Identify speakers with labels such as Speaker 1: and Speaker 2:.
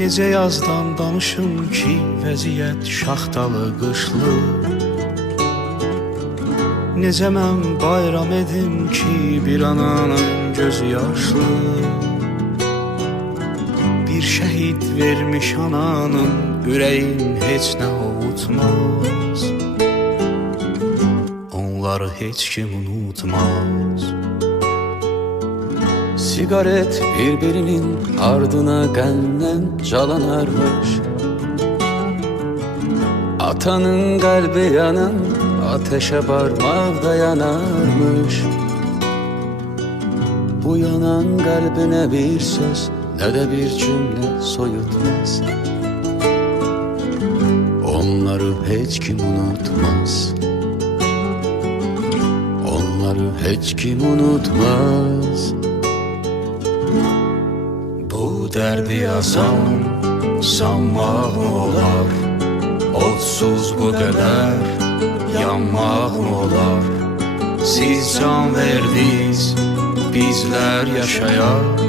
Speaker 1: Necə yazdan danışım ki, vəziyyət şaxtalı, qışlı. Necə mən bayram edim ki, bir ananın gözü yaşlı. Bir şəhid vermiş ananın ürəyin heç nə ovutmaz. Onları heç kim unutmaz
Speaker 2: Sigaret birbirinin ardına genden çalanarmış Atanın kalbi yanan ateşe parmağda yanarmış. Bu yanan kalbine bir söz ne de bir cümle soyutmaz. Onları hiç kim unutmaz. Onları hiç kim unutmaz
Speaker 1: Bu dərdi yazan sanmaq olar Odsuz bu qədər yanmaq olar. Siz can verdiniz bizlər yaşayaq